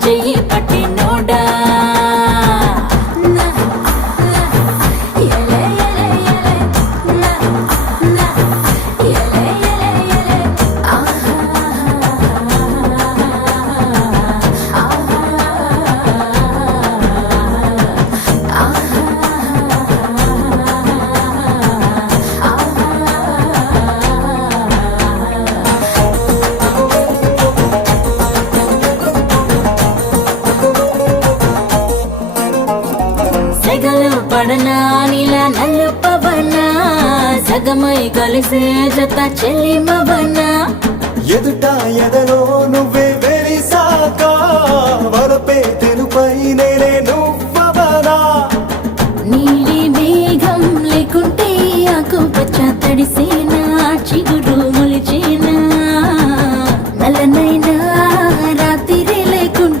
చెయ్యి పట్టినోడా పడనా నీలా నలుపవనా జగమై కలిసే జత చెల్లిమవనా ఎదుట ఎదలో నువ్వే వెలిసాక